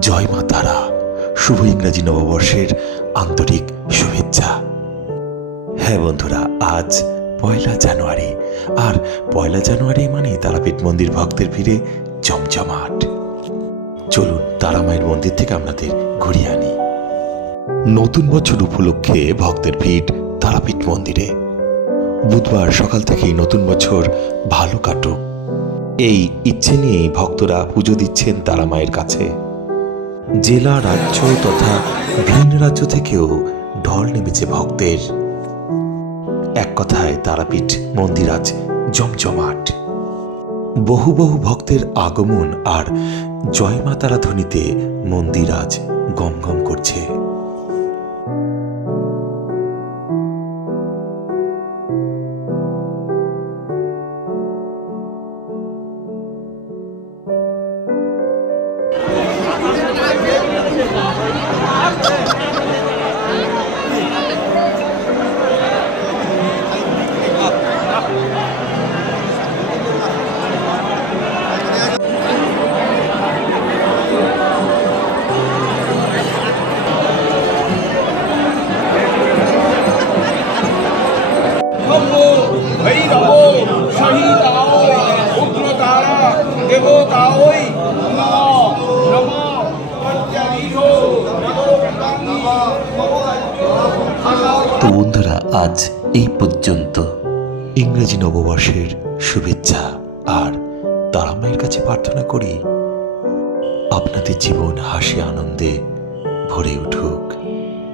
জয় মা তারা। শুভ ইংরাজি নববর্ষের আন্তরিক শুভেচ্ছা। হ্যাঁ বন্ধুরা, আজ পয়লা জানুয়ারি। আর পয়লা জানুয়ারি মানে তারাপীঠ মন্দির ভক্তের ভিড়ে জমজমাট। চলুন তারামায়ের মন্দির থেকে আপনাদের ঘুরিয়ে আনি। নতুন বছর উপলক্ষে ভক্তের ভিড় তারাপীঠ মন্দিরে। বুধবার সকাল থেকেই নতুন বছর ভালো কাটুক। এই ইচ্ছে নিয়েই ভক্তরা পুজো দিচ্ছেন তারামায়ের কাছে। জেলা, রাজ্য তথা ভিন রাজ্য থেকেও ঢল নেমেছে ভক্তের। এক কথায় তারাপীঠ মন্দির আজ জমজমাট। বহু বহু ভক্তের আগমন আর জয় মাতারা ধ্বনিতে মন্দির আজ গম গম করছে। ভৈরব সহিতায় উগ্রতারা দেবতায় তো বন্ধুরা, আজ এই পর্যন্ত। ইংরেজি নববর্ষের শুভেচ্ছা আর তারামায়ের কাছে প্রার্থনা করি, আপনাদের জীবন হাসি আনন্দে ভরে উঠুক।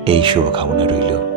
এই শুভকামনা রইল।